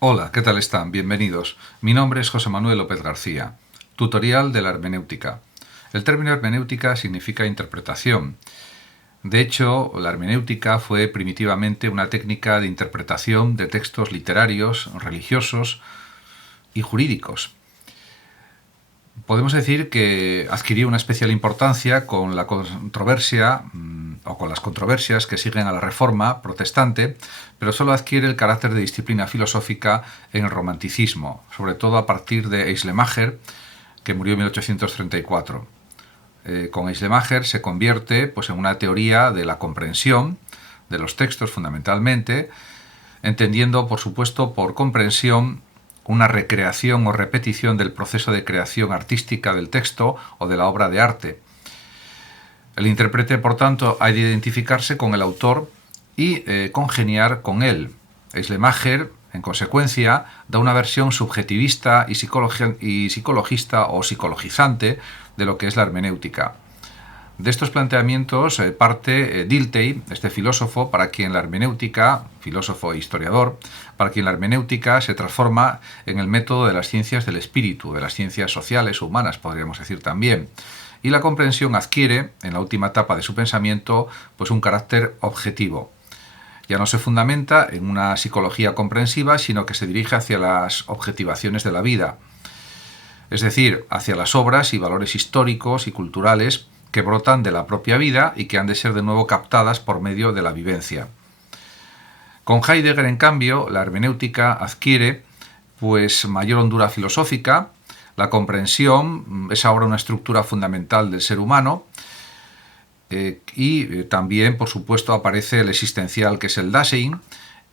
Hola, ¿qué tal están? Bienvenidos. Mi nombre es José Manuel López García. Tutorial de la hermenéutica. El término hermenéutica significa interpretación. De hecho, la hermenéutica fue primitivamente una técnica de interpretación de textos literarios, religiosos y jurídicos. Podemos decir que adquirió una especial importancia con la controversia o con las controversias que siguen a la Reforma protestante, pero solo adquiere el carácter de disciplina filosófica en el romanticismo, sobre todo a partir de Eislemacher, que murió en 1834. Con Eislemacher se convierte en una teoría de la comprensión de los textos fundamentalmente, entendiendo, por supuesto, por comprensión una recreación o repetición del proceso de creación artística del texto o de la obra de arte. El intérprete, por tanto, ha de identificarse con el autor y congeniar con él. Eislemacher, en consecuencia, da una versión subjetivista y psicologista o psicologizante de lo que es la hermenéutica. De estos planteamientos parte Dilthey, este filósofo, para quien la hermenéutica, filósofo e historiador, para quien la hermenéutica se transforma en el método de las ciencias del espíritu, de las ciencias sociales o humanas, podríamos decir también. Y la comprensión adquiere, en la última etapa de su pensamiento, un carácter objetivo. Ya no se fundamenta en una psicología comprensiva, sino que se dirige hacia las objetivaciones de la vida, es decir, hacia las obras y valores históricos y culturales que brotan de la propia vida y que han de ser de nuevo captadas por medio de la vivencia. Con Heidegger, en cambio, la hermenéutica adquiere mayor hondura filosófica, la comprensión es ahora una estructura fundamental del ser humano, y también, por supuesto, aparece el existencial, que es el Dasein,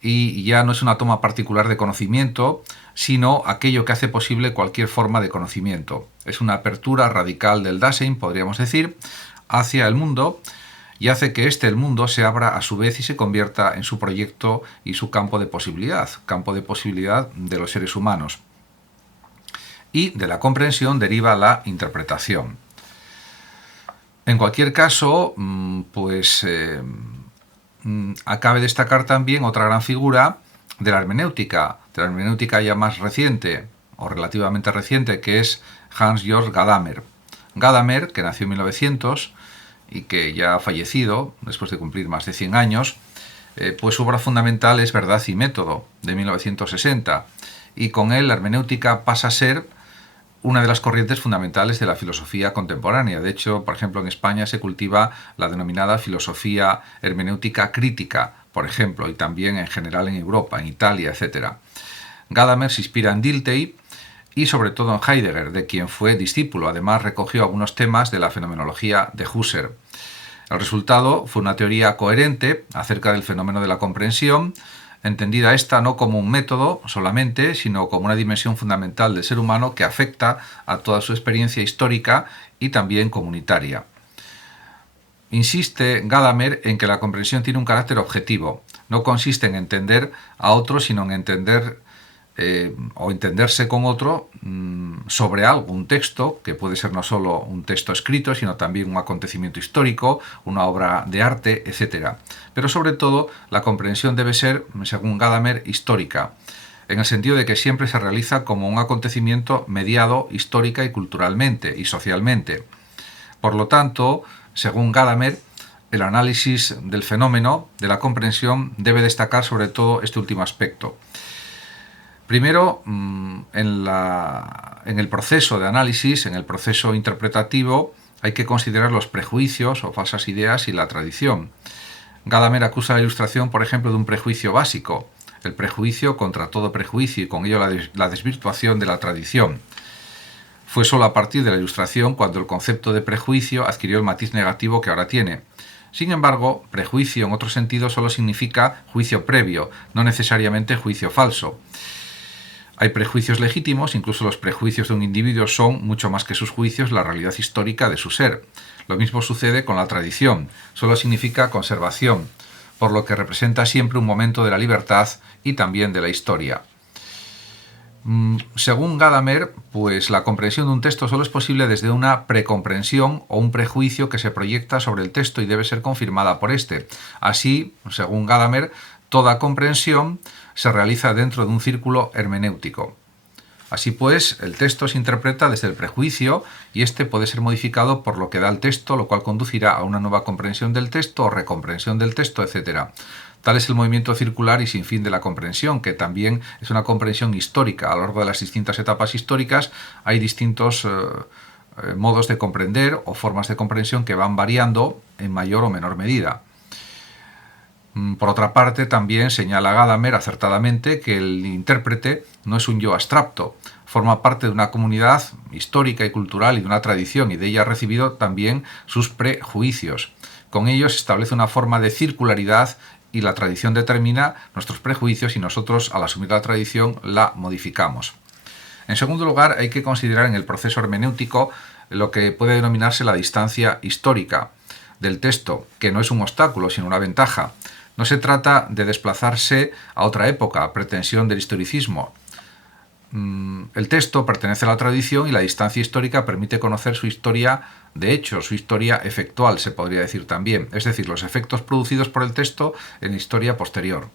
y ya no es una toma particular de conocimiento, sino aquello que hace posible cualquier forma de conocimiento. Es una apertura radical del Dasein, podríamos decir, hacia el mundo, y hace que el mundo se abra a su vez y se convierta en su proyecto y su campo de posibilidad de los seres humanos. Y de la comprensión deriva la interpretación. En cualquier caso, acabe destacar también otra gran figura de la hermenéutica ya más reciente o relativamente reciente, que es Hans-Georg Gadamer. Gadamer, que nació en 1900 y que ya ha fallecido después de cumplir más de 100 años, su obra fundamental es Verdad y Método, de 1960, y con él la hermenéutica pasa a ser una de las corrientes fundamentales de la filosofía contemporánea. De hecho, por ejemplo, en España se cultiva la denominada filosofía hermenéutica crítica, por ejemplo, y también en general en Europa, en Italia, etc. Gadamer se inspira en Dilthey y sobre todo en Heidegger, de quien fue discípulo. Además, recogió algunos temas de la fenomenología de Husserl. El resultado fue una teoría coherente acerca del fenómeno de la comprensión, entendida esta no como un método solamente, sino como una dimensión fundamental del ser humano que afecta a toda su experiencia histórica y también comunitaria. Insiste Gadamer en que la comprensión tiene un carácter objetivo. No consiste en entender a otro, sino en entender o entenderse con otro sobre algo, un texto, que puede ser no solo un texto escrito, sino también un acontecimiento histórico, una obra de arte, etc. Pero sobre todo, la comprensión debe ser, según Gadamer, histórica, en el sentido de que siempre se realiza como un acontecimiento mediado histórica y culturalmente y socialmente. Por lo tanto, según Gadamer, el análisis del fenómeno de la comprensión debe destacar sobre todo este último aspecto. Primero, en el proceso de análisis, en el proceso interpretativo, hay que considerar los prejuicios o falsas ideas y la tradición. Gadamer acusa a la Ilustración, por ejemplo, de un prejuicio básico, el prejuicio contra todo prejuicio y con ello la desvirtuación de la tradición. Fue solo a partir de la Ilustración cuando el concepto de prejuicio adquirió el matiz negativo que ahora tiene. Sin embargo, prejuicio en otro sentido solo significa juicio previo, no necesariamente juicio falso. Hay prejuicios legítimos, incluso los prejuicios de un individuo son, mucho más que sus juicios, la realidad histórica de su ser. Lo mismo sucede con la tradición, solo significa conservación, por lo que representa siempre un momento de la libertad y también de la historia. Según Gadamer, la comprensión de un texto solo es posible desde una precomprensión o un prejuicio que se proyecta sobre el texto y debe ser confirmada por éste. Así, según Gadamer, toda comprensión se realiza dentro de un círculo hermenéutico. Así pues, el texto se interpreta desde el prejuicio y este puede ser modificado por lo que da el texto, lo cual conducirá a una nueva comprensión del texto o recomprensión del texto, etc. Tal es el movimiento circular y sin fin de la comprensión, que también es una comprensión histórica. A lo largo de las distintas etapas históricas hay distintos modos de comprender o formas de comprensión que van variando en mayor o menor medida. Por otra parte, también señala Gadamer acertadamente que el intérprete no es un yo abstracto, forma parte de una comunidad histórica y cultural y de una tradición, y de ella ha recibido también sus prejuicios. Con ello se establece una forma de circularidad y la tradición determina nuestros prejuicios y nosotros, al asumir la tradición, la modificamos. En segundo lugar, hay que considerar en el proceso hermenéutico lo que puede denominarse la distancia histórica del texto, que no es un obstáculo, sino una ventaja. No se trata de desplazarse a otra época, pretensión del historicismo. El texto pertenece a la tradición y la distancia histórica permite conocer su historia de hecho, su historia efectual, se podría decir también, es decir, los efectos producidos por el texto en la historia posterior.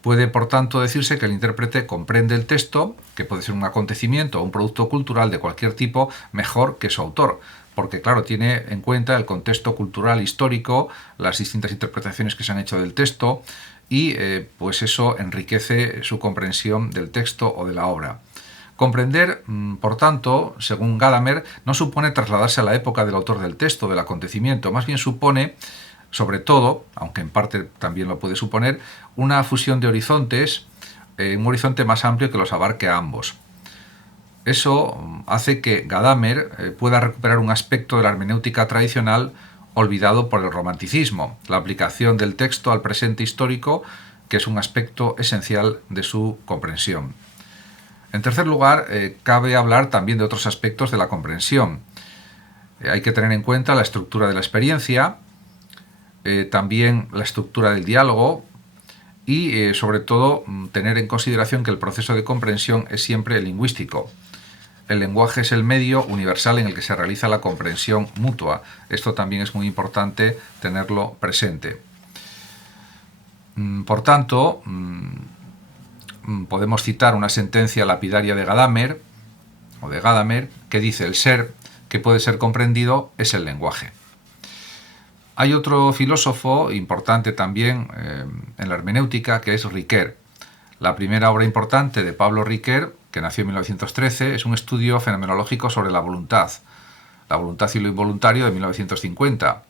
Puede, por tanto, decirse que el intérprete comprende el texto, que puede ser un acontecimiento o un producto cultural de cualquier tipo, mejor que su autor, porque, claro, tiene en cuenta el contexto cultural histórico, las distintas interpretaciones que se han hecho del texto, y pues eso enriquece su comprensión del texto o de la obra. Comprender, por tanto, según Gadamer, no supone trasladarse a la época del autor del texto, del acontecimiento, más bien supone, sobre todo, aunque en parte también lo puede suponer, una fusión de horizontes, un horizonte más amplio que los abarque a ambos. Eso hace que Gadamer pueda recuperar un aspecto de la hermenéutica tradicional olvidado por el romanticismo, la aplicación del texto al presente histórico, que es un aspecto esencial de su comprensión. En tercer lugar, cabe hablar también de otros aspectos de la comprensión. Hay que tener en cuenta la estructura de la experiencia, también la estructura del diálogo y, sobre todo, tener en consideración que el proceso de comprensión es siempre lingüístico. El lenguaje es el medio universal en el que se realiza la comprensión mutua. Esto también es muy importante tenerlo presente. Por tanto, podemos citar una sentencia lapidaria de Gadamer, que dice: el ser que puede ser comprendido es el lenguaje. Hay otro filósofo importante también en la hermenéutica, que es Ricoeur. La primera obra importante de Pablo Ricoeur, que nació en 1913, es un estudio fenomenológico sobre la voluntad y lo involuntario, de 1950,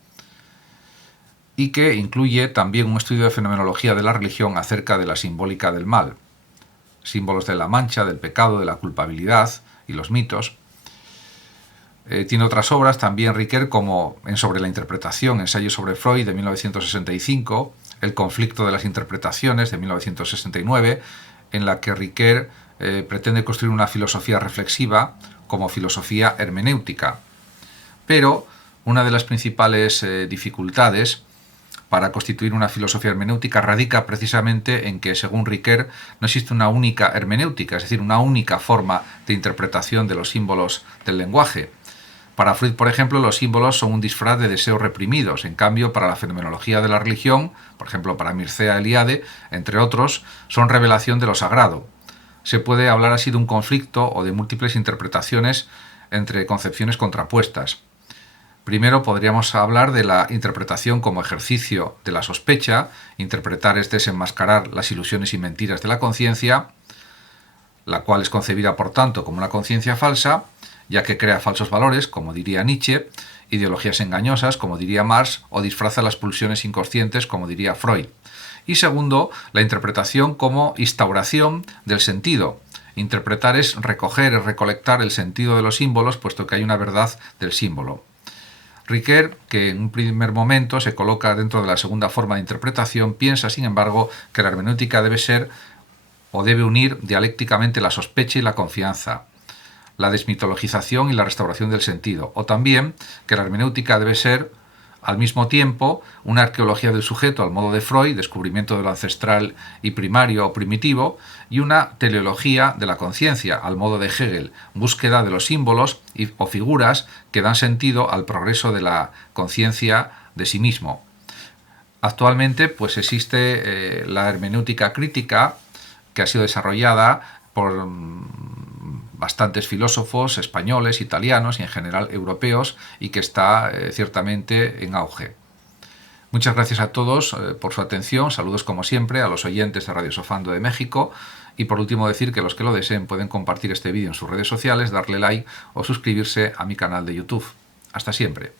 y que incluye también un estudio de fenomenología de la religión acerca de la simbólica del mal, símbolos de la mancha, del pecado, de la culpabilidad y los mitos. Tiene otras obras también Ricoeur, como en Sobre la interpretación, ensayo sobre Freud, de 1965, El conflicto de las interpretaciones, de 1969, en la que Ricoeur pretende construir una filosofía reflexiva como filosofía hermenéutica. Pero una de las principales dificultades para constituir una filosofía hermenéutica radica precisamente en que, según Ricoeur, no existe una única hermenéutica, es decir, una única forma de interpretación de los símbolos del lenguaje. Para Freud, por ejemplo, los símbolos son un disfraz de deseos reprimidos. En cambio, para la fenomenología de la religión, por ejemplo, para Mircea Eliade, entre otros, son revelación de lo sagrado. Se puede hablar así de un conflicto o de múltiples interpretaciones entre concepciones contrapuestas. Primero podríamos hablar de la interpretación como ejercicio de la sospecha. Interpretar es desenmascarar las ilusiones y mentiras de la conciencia, la cual es concebida, por tanto, como una conciencia falsa, ya que crea falsos valores, como diría Nietzsche, ideologías engañosas, como diría Marx, o disfraza las pulsiones inconscientes, como diría Freud. Y segundo, la interpretación como instauración del sentido. Interpretar es recoger, es recolectar el sentido de los símbolos, puesto que hay una verdad del símbolo. Ricoeur, que en un primer momento se coloca dentro de la segunda forma de interpretación, piensa, sin embargo, que la hermenéutica debe ser o debe unir dialécticamente la sospecha y la confianza, la desmitologización y la restauración del sentido, o también que la hermenéutica debe ser, al mismo tiempo, una arqueología del sujeto al modo de Freud, descubrimiento de lo ancestral y primario o primitivo, y una teleología de la conciencia al modo de Hegel, búsqueda de los símbolos o figuras que dan sentido al progreso de la conciencia de sí mismo. Actualmente, pues existe la hermenéutica crítica, que ha sido desarrollada por bastantes filósofos españoles, italianos y en general europeos, y que está ciertamente en auge. Muchas gracias a todos por su atención, saludos como siempre a los oyentes de Radio Sofando de México, y por último decir que los que lo deseen pueden compartir este vídeo en sus redes sociales, darle like o suscribirse a mi canal de YouTube. Hasta siempre.